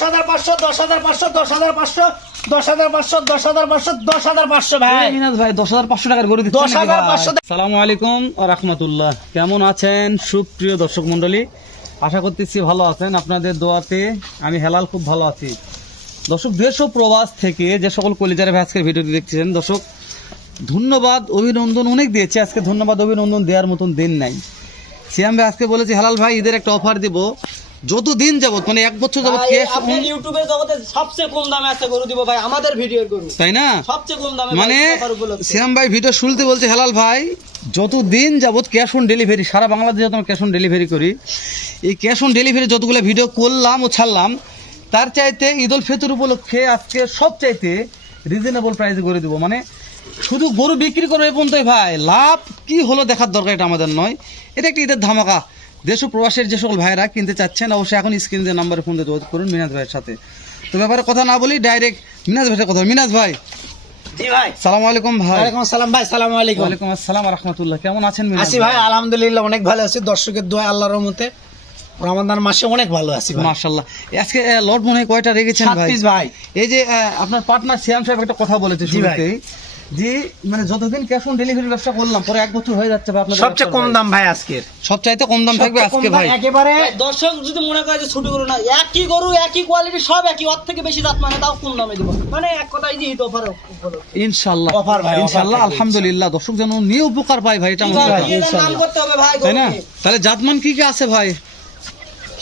10,500 10,500 10,500 10,500 10,500 10,500 ভাই মিনাজ ভাই 10,500 টাকার গরু দিচ্ছেন 10,500 আসসালামু আলাইকুম ওয়া রাহমাতুল্লাহ। কেমন আছেন সুপ্রিয় দর্শক মণ্ডলী? আশা করতেছি ভালো আছেন, আপনাদের দোয়াতে আমি হেলাল খুব ভালো আছি। দর্শক দেশ ও প্রবাস থেকে যে সকল কলিজার ভাই আজকের ভিডিওটি দেখছেন, দর্শক ধন্যবাদ অভিনন্দন অনেক দিয়েছে, আজকে ধন্যবাদ অভিনন্দন দেওয়ার মতন দিন নাই। সিয়াম ভাই আজকে বলেছে হেলাল ভাই ঈদের একটা অফার দিব, যতদিন যাবত মানে 1 বছর যাবত আপনি ইউটিউবে জগতে সবচেয়ে কম দামে একটা গরু দিব ভাই, আমাদের ভিডিওর গরু, তাই না? সবচেয়ে কম দামে মানে সিয়াম ভাই ভিডিও শুনতে বলছে হেলাল ভাই যতদিন যাবত ক্যাশ অন ডেলিভারি, সারা বাংলাদেশে যত ক্যাশ অন ডেলিভারি করি, এই ক্যাশ অন ডেলিভারি যতগুলো ভিডিও করলাম ও ছাড়লাম তার চাইতে ঈদ উল ফিতর উপলক্ষে আজকে সব চাইতে রিজনেবল প্রাইসে করে দেবো। মানে শুধু গরু বিক্রি করবো এ পর্যন্তই ভাই, লাভ কি হলো দেখার দরকার এটা আমাদের নয়, এটা একটা ঈদের ধামাকা। দেশ ও প্রবাসের যে সকল ভাইরা কিনতে চাচ্ছেন অবশ্যই এখন স্ক্রিন যে নাম্বারে ফোন দিয়ে যোগাযোগ করুন মিনাজ ভাইয়ের সাথে। তো ব্যাপারে কথা না বলি ডাইরেক্ট মিনাজ ভাইয়ের কথা। মিনাজ ভাই, জি ভাই, সালামু আলাইকুম ভাই। ওয়ালাইকুম আসসালাম ভাই, আসসালামু আলাইকুম। ওয়ালাইকুম আসসালাম ওয়া রাহমাতুল্লাহ। কেমন আছেন মিনাজ আছি ভাই? আলহামদুলিল্লাহ অনেক ভালো আছি, দর্শকের দোয়া আল্লাহর রহমতে রমাদান মাসে অনেক ভালো আছি ভাই। মাশাআল্লাহ। আজকে লট মনে হয় কয়টা রেখেছেন 7 ভাই? পিস ভাই। এই যে আপনার পার্টনার সিয়াম সাহেব একটা কথা বলেছে শুরুতেই, যে মানে যতদিন ক্যাশ অন ডেলিভারি ব্যবসা করলাম পরে 1 বছর হয়ে যাচ্ছে ভাই, আপনাদের সবচেয়ে কম দাম ভাই আজকের, সবচাইতে কম দাম থাকবে আজকে ভাই। একেবারে দর্শক যদি মনে করে যে ছোট গরু না, একই গরু একই কোয়ালিটি সব একই, ওর থেকে বেশি দাম মানে তাও কম দামে দিব, মানে এক কথাই যে ঈদ অফার ইনশাআল্লাহ অফার ভাই, ইনশাআল্লাহ অফার আলহামদুলিল্লাহ। দর্শক যেন নিয়ে উপকার পায় ভাই, এটা আমার কথা। নাম করতে হবে ভাই তাই না? গরুকে। তাহলে জাতমান কি কি আছে ভাই?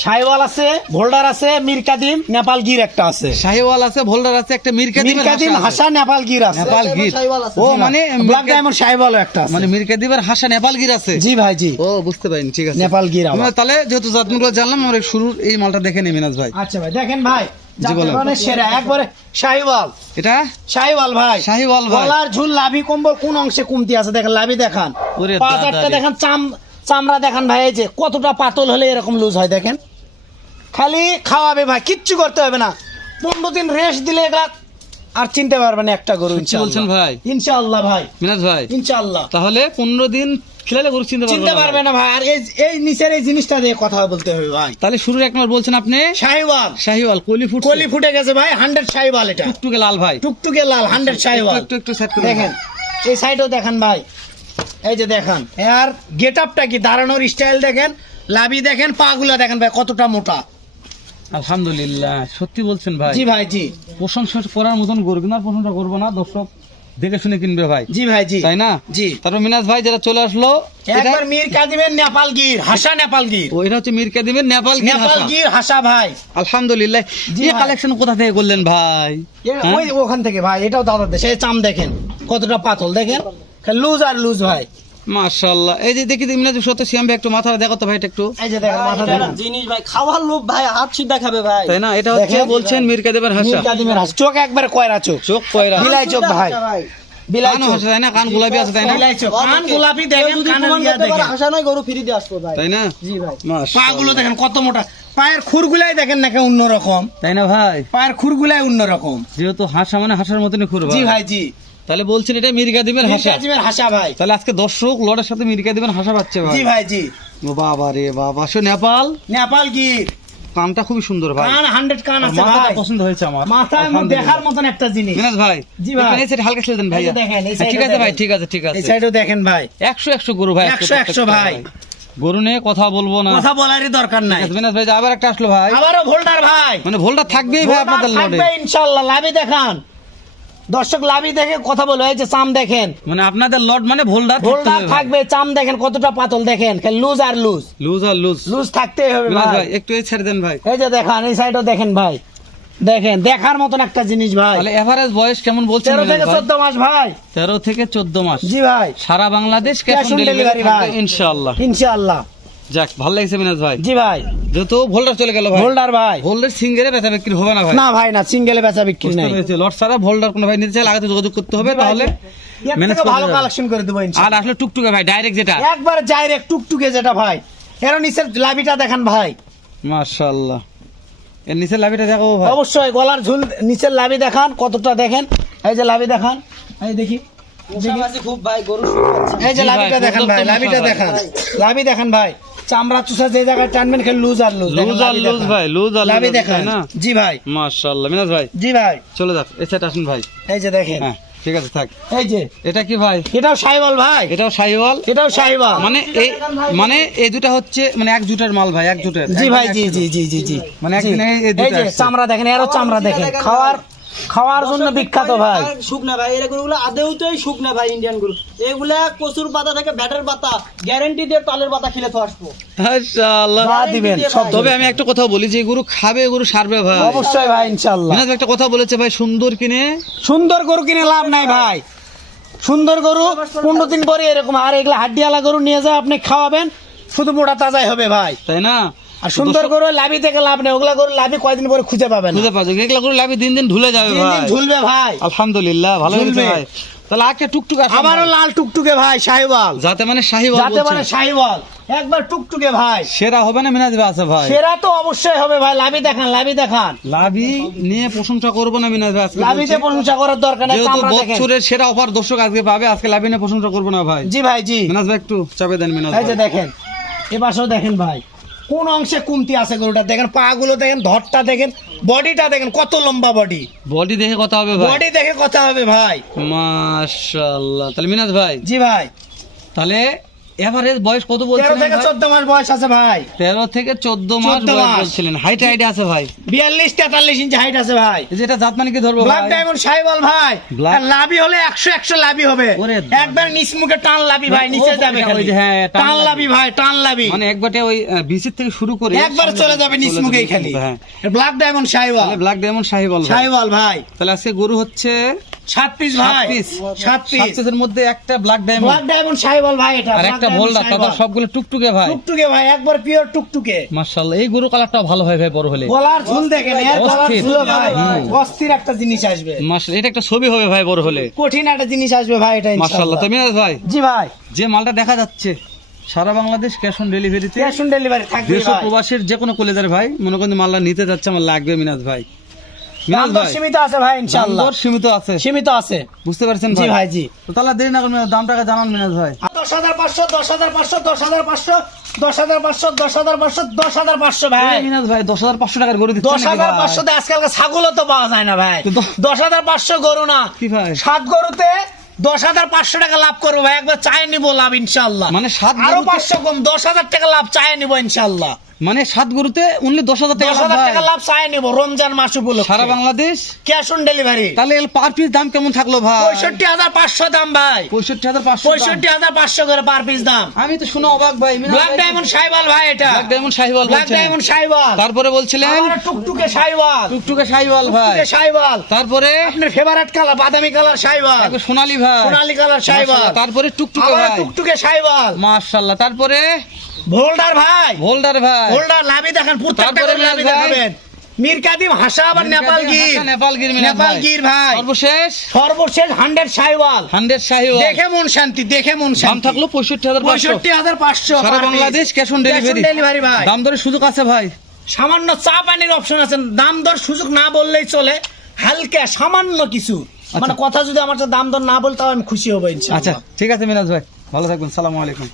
শাহিওয়াল আছে, ভোল্ডার আছে, মিরকাদিম, নেপাল গির একটা আছে, শাহিওয়াল আছে, ভোল্ডার আছে, একটা মিরকাদিম হাসা, নেপাল গির আছে, নেপাল গির। শাহিওয়াল আছে। ও মানে ব্ল্যাক ডায়মন্ড শাহিওয়ালও একটা আছে। মানে মিরকাদিমের হাসা নেপাল গির আছে। জি ভাই, জি ও বুঝতে পারিনি, ঠিক আছে নেপাল গির আবার। আমরা তাহলে যেহেতু জাতমানগুলো জানলাম, আমরা শুরুর এই মালটা দেখে নিই মিনাজ ভাই। আচ্ছা ভাই দেখেন ভাই, জি বলেন। জাতমানে সেরা একবারে শাহিওয়াল, এটা শাহিওয়াল ভাই, শাহিওয়াল ভাই। গলার ঝুল, লাভি কম্বল কোন অংশে কমতি আছে দেখেন, লাভি দেখান, ওরে পাঁচটা দাদা রে। দেখেন, চামড়া দেখান ভাই, এই যে কতটা পাতল হলে এরকম লুজ হয় দেখেন। খালি খাওয়াবে ভাই, কিচ্ছু করতে হবে না, 15 দিন রেস্ট দিলে এটা আর চিনতে পারবে না একটা গরু। সত্যি বলছেন ভাই? ইনশাআল্লাহ ভাই, মিনাজ ভাই ইনশাআল্লাহ তাহলে 15 দিন খেলালে গরু চিনতে চিনতে পারবে না ভাই। আর এই নিচের এই জিনিসটা দিয়ে কথা বলতে হবে ভাই। তাহলে শুরুর এক নম্বর বলছেন আপনি শাহিওয়াল, শাহিওয়াল কলি ফুট, কলি ফুটে গেছে ভাই, 100 শাহিওয়াল, এটা টুকটুকে লাল ভাই, টুকটুকে লাল 100 শাহিওয়াল। একটু সেট করে দেখেন এই সাইডও দেখেন ভাই, এই যে দেখেন, আর গেট আপটা কি, দাঁড়ানোর স্টাইল দেখেন, লাভি দেখেন, পাগুলা দেখেন ভাই কতটা মোটা। আলহামদুলিল্লাহ সত্যি বলছেন ভাই। জি ভাই, জি প্রশংসা করার মতন গরু, কিন্তু আর প্রশংসা করবো না, দর্শক দেখে শুনে কিনবে ভাই, জি ভাই, জি তাই না? জি। তারপর মিনাজ ভাই যারা চলে আসলো, এটা একবার মীর কাদিমের নেপাল গির হাসা, নেপাল গির, ও এটা হচ্ছে মিরকাদিমের নেপাল গির নেপাল হাসা। গির হাসা ভাই। আলহামদুলিল্লাহ। জি এই ভাই। কালেকশন কোথা থেকে করলেন ভাই? ওই ওখান থেকে ভাই, এটাও দাদার দেশে। এই চাম দেখেন কতটা পাতল, দেখেন লুজ আর লুজ ভাই, মাশাআল্লাহ। এই যে দেখি মিনাজ সত্য সিয়াম ভাই একটু মাথা দেখো তো ভাই, এটা একটু, এই যে দেখেন মাথা দেখেন, জিনিস ভাই খাওয়ার লোভ ভাই, হাত সিদ্ধা খাবে ভাই। তাই না? এটা হচ্ছে দেখেন। বলছেন মিরকাদিমের হাসা, মীর কাদিমের হাসা, চোখ একবারে কয়রা চোখ, চোখ কয়রা, বিলাই চোখ ভাই, বিলাই কান চোখ, হাসা, তাই না? কান গোলাপি আছে, তাই না? বিলাই চোখ, কান গোলাপি দেখেন, কানের ইয়া দেখেন, হাসা নয় গরু ফ্রি দিয়ে আসবো ভাই। তাই না? জি ভাই। মাশাআল্লাহ। পা গুলো দেখেন কত মোটা, পায়ের খুরগুলাই দেখেন নাকি অন্যরকম, তাই না ভাই? পায়ের খুরগুলাই অন্যরকম। যেহেতু হাসা মানে হাসার মতনই খুর জি ভাই, জি তাহলে বলছেন এটা মিরকাদিমের মীর হাসা। কাদিমের হাসা ভাই। তাহলে আজকে দর্শক লড়ের সাথে মিরকাদিমের হাসা পাচ্ছে ভাই। জি ভাই, জি ও বাবা রে বাবা, সে নেপাল, নেপাল গির, কানটা খুবই সুন্দর ভাই, কান 100 কান আছে মাথাটা ভাই, পছন্দ হয়েছে আমার। মাথা দেখার মতন একটা জিনিস। মিনাজ ভাই, জি ভাই। এখানে এসে হালকা ছেড়ে দেন ভাই। এই যে দেখেন, এই ঠিক সাইডে আছে ভাই, দেখেন। ঠিক আছে, ঠিক এই আছে। সাইডও দেখেন ভাই, 100 গরু ভাই, 100 ভাই, গরু নিয়ে কথা বলবো না। কথা বলারই দরকার নাই। ঠিক আছে, মিনাজ ভাই যে আবার একটা আসলো ভাই, আবারও ভোল্ডার ভাই, মানে ভোলটা থাকবেই ভাই আপনাদের লড়ে, থাকবে ইনশাআল্লাহ। লাভি দেখান দর্শক, লাভি দেখে কথা বলো, এই যে চাম দেখেন, মানে আপনাদের লট মানে ভোলটা ভোল্ডার থাকবে, চাম দেখেন কতটা পাতল, দেখেন লুজ আর লুজ, লুজ আর লুজ। লুজ থাকতেই হবে মিনাজ ভাই। ভাই একটু এই ছেড়ে দেন ভাই। এই যে দেখান, এই সাইডও দেখেন ভাই, দেখেন দেখার মতন একটা জিনিস ভাই। তাহলে এভারেজ বয়স কেমন বলছেন 13 মিনাজ থেকে ভাই? 14 মাস ভাই। 13 থেকে 14 মাস। জি ভাই, সারা Bangladesh cash Cash on on delivery delivery ভাই। ইনশাআল্লাহ। ইনশাআল্লাহ। যাক ভালো লাগছে মিনাজ ভাই, জি ভাই, যেহেতু ভোল্ডার চলে গেল ভাই, ভোল্ডার ভাই। ভোল্ডার সিঙ্গেলে বেচা বিক্রি হবে না ভাই। না ভাই, না সিঙ্গেলে বেচা বিক্রি বুঝতে নাই। পেরেছি, লট ছাড়া ভোল্ডার কোনো ভাই নিতে চাইলে আগে তো যোগাযোগ করতে হবে, তাহলে এর ম্যানেজ থেকে করে ভালো দেবে। কালেকশন করে দেবো আর ইনশাআল্লাহ। আসলে টুকটুকে ভাই ডাইরেক্ট যেটা, একবার ডাইরেক্ট টুকটুকে যেটা ভাই, এর নিচের লাভিটা দেখেন ভাই, মাশাআল্লাহ। এর নিচে লাভিটা দেখো ভাই, অবশ্যই গলার ঝুল, নিচের লাভি দেখান কতটা, দেখেন এই যে লাভি দেখান, এই দেখি, পোষামাছি খুব ভাই, গরু শুরু হচ্ছে। এই যে জি ভাই, লাভিটা দেখেন ভাই, সুন্দর তো লাভিটা মশা দেখান, ভাই। লাভি দেখান ভাই, চামড়া চুষা যে জায়গায় টানবেন খেলে লুজ আর লুজ লুজ আর লুজ ভাই, লুজ আর লাভি লুজ, দেখেন তাই না? জি ভাই, মাশাআল্লাহ মিনাজ ভাই জি ভাই, চলে যাক এই সাইড আসুন ভাই। এই যে দেখেন, হ্যাঁ ঠিক আছে থাক। এই যে এটা কি ভাই? এটাও শাহিওয়াল ভাই, এটাও শাহিওয়াল। এটাও শাহিওয়াল। মানে এই দুটা হচ্ছে মানে এক জুটের মাল ভাই, এক জুটের। জি ভাই, জি জি জি জি জি, মানে জি। একদিনে এই এই দুটো যে আসছে। চামড়া দেখেন, এরও চামড়া দেখেন, খাওয়ার জন্য বিখ্যাত ভাই। শুকনা ভাই, এর গরুগুলো আদেউতেই শুকনা ভাই, ইন্ডিয়ান গরু এগুলা কচুর পাতা থেকে ব্যাটের পাতা গ্যারান্টি দিয়ে তালের পাতা খেলে তো আসবো। মাশাআল্লাহ। যা দিবেন সব তবে আমি একটা কথা বলি যে গরু খাবে, গরু সারবে ভাই। অবশ্যই ভাই, ইনশাআল্লাহ। মিনাজ ভাই একটা কথা বলেছে ভাই, সুন্দর কিনে সুন্দর গরু কিনে লাভ নাই ভাই, সুন্দর গরু 15 দিন পরে এরকম, আর এগুলা হাড্ডিওয়ালা গরু নিয়ে যায় আপনি খাওয়াবেন, শুধু মোটা তাজাই হবে ভাই। তাই না? আর সুন্দর গরু লাভি থেকে লাভ নেই, ওগুলা গরু লাভি কয়দিন পরে খুঁজে পাবেন, বুঝতে পারছো, এগুলা গরু লাভি দিন দিন ঢুলে যাবে ভাই। ঝুলবে ভাই। আলহামদুলিল্লাহ ভালো হয়েছে ঝুলবে। ভাই। তাহলে আজকে টুকটুক আসুন আমারও ভাই। লাল টুকটুকে ভাই, শাহিওয়াল, যাতে মানে শাহিওয়াল যাতে মানে বলছে। শাহিওয়াল একবার টুকটুকে ভাই। সেরা হবে না মিনাজ ভাই? আছে ভাই, সেরা তো অবশ্যই হবে ভাই, লাভি দেখান, লাভি দেখান। লাভি নিয়ে প্রশংসা করবো না মিনাজ ভাই আজকে লাভিতে বলছি। প্রশংসা করার দরকার নেই, যেহেতু চামড়া দেখেন। বছরের সেরা অফার দর্শক আজকে পাবে, আজকে লাভি নিয়ে প্রশংসা করবো না ভাই। জি ভাই, জি। মিনাজ ভাই একটু চাপে দেন মিনাজ এই যে ভাই। দেখেন, এপাশেও দেখেন ভাই, কোন অংশে কমতি আছে গরুটা দেখেন, পা গুলো দেখেন, ধরটা দেখেন, বডিটা দেখেন, কত লম্বা বডি। বডি দেখে কথা হবে ভাই। বডি দেখে কথা হবে ভাই। মাশাআল্লাহ। তাহলে মিনাজ ভাই জি ভাই, তাহলে এভারেজ বয়স কত 13 বলছিলেন থেকে ভাই? 14 মাস বয়স আছে ভাই, 13 থেকে 14 মাস 14 বয়স মাস। বলছিলেন। হাইট আইডিয়া আছে ভাই? 42-43 ইঞ্চি হাইট আছে ভাই। এই যে এটা জাত মানে কি ধরবো ব্ল্যাক ভাই? ডায়মন্ড শাহিওয়াল ভাই, Black- আর লাভি হলে 100 লাভি হবে, ওরে একবার নিচ মুখে টান লাভি ভাই, নিচে ও, যাবে এটা খালি। ওই যে, হ্যাঁ, টান টান লাভি ভাই, টান লাভি, মানে একবারে ওই বিসির থেকে শুরু করে একবার চলে যাবে নিচ চলে মুখেই যাবে, খালি। হ্যাঁ। ব্ল্যাক ডায়মন্ড শাহিওয়াল, তাহলে ব্ল্যাক ডায়মন্ড শাহিওয়াল ভাই। শাহিওয়াল ভাই, তাহলে আজকে গরু হচ্ছে 7 পিস ভাই, 7 পিস। 7 পিস। 7 পিসের মধ্যে একটা black diamond black diamond Sahiwal ভাই, এটা আর Black একটা Diamond ভোল্ডার, তারপর শাহিওয়াল। সবগুলো টুকটুকে ভাই। টুকটুকে ভাই, একবার পিওর টুকটুকে। মাশাআল্লাহ, এই গরু কালারটা ভালো হয় ভাই বড় হলে। গলার ঝুল দেখেন, এর গলার অস্থির। ঝুল ভাই, অস্থির একটা জিনিস আসবে, মাশাআল্লাহ, এটা একটা ছবি হবে ভাই বড় হলে। কঠিন একটা জিনিস আসবে ভাই, এটা মাশাআল্লাহ। ইনশাআল্লাহ। তো মিনাজ ভাই, জি ভাই, যে মালটা দেখা যাচ্ছে সারা বাংলাদেশ ক্যাশ অন ডেলিভারিতে, ক্যাশ অন ডেলিভারি থাকবে দেশ ও ভাই। প্রবাসীর যে কোনো কলেজার ভাই মনে করেন মালটা নিতে যাচ্ছে, আমার লাগবে মিনাজ ভাই। মিনাজ দাম দর ভাই সীমিত আছে ভাই, ইনশাআল্লাহ দাম দর সীমিত আছে, সীমিত আছে। বুঝতে পারছেন জি ভাই, জি। তো তাহলে দেরি না করুন, দাম টাকা জানান মিনাজ ভাই। 10,500, 10,500, 10,500, 10,500, 10,500, 10,500 ভাই। এই মিনাজ ভাই 10,500 টাকার গরু দিচ্ছেন নাকি ভাই? 10,500 তে আজকালকার ছাগলও তো পাওয়া যায় না ভাই। কিন্তু 10,500 গরু না, কি ভাই? 7 গরুতে 10,500 টাকা লাভ করবো ভাই, একবার চাই নিব লাভ ইনশাআল্লাহ। মানে 7 আরো গরুতে 500 কম, 10,000 টাকা লাভ চাই নিব ইনশাআল্লাহ। মানে 7 গরুতে অনলি 10,000 টাকা লাভ 10,000 ভাই। টাকা লাভ চাই নিব রমজান মাস উপলক্ষে, সারা বাংলাদেশ ক্যাশ অন ডেলিভারি। তাহলে এর পার পিস দাম কেমন থাকলো ভাই? 65,500 দাম ভাই, 65,500 65,500 করে পার পিস দাম। আমি তো শুনে অবাক ভাই। ব্ল্যাক ডায়মন্ড শাহিওয়াল ভাই, এটা ব্ল্যাক ডায়মন্ড শাহিওয়াল ব্ল্যাক বলছেন। ডায়মন্ড শাহিওয়াল। তারপরে বলছিলেন আবার টুকটুকে শাহিওয়াল, টুকটুকে শাহিওয়াল ভাই। টুকটুকে শাহিওয়াল। তারপরে আপনার ফেভারিট কালার বাদামি কালার শাহিওয়াল, একটু সোনালী ভাই। সোনালী কালার শাহিওয়াল। মাশাআল্লাহ, তারপরে টুকটুকে আবার ভাই। টুকটুকে শাহিওয়াল, মাশাআল্লাহ, তারপরে ভোল্ডার ভাই, হোল্ডার ভাই। ভোল্ডার লাভি দেখেন, প্রত্যেকটা তারপরে করে লাভি মিরাজ ভাই। দেখাবেন। মীর কাদিম হাসা, আবার নেপাল গির, নেপাল গির মিনাজ নেপাল ভাই। গির ভাই। সর্বশেষ সর্বশেষ 100 শাহিওয়াল। 100 শাহিওয়াল। দেখে মন শান্তি, দেখে মন দাম শান্তি। থাকলো 65,500। 65,500 সারা Bangladesh cash on delivery. Delivery ভাই। দাম দরের সুযোগ আছে ভাই। সামান্য চা পানির অপশন আছে, দাম দর সুযোগ না বললেই চলে, হালকা সামান্য কিছু, মানে কথা যদি আমার সাথে দাম দর না বলতে আমি খুশি হবো আচ্ছা ইনশাআল্লাহ। ঠিক আছে মিনাজ ভাই, ভালো থাকবেন, সালামু আলাইকুম।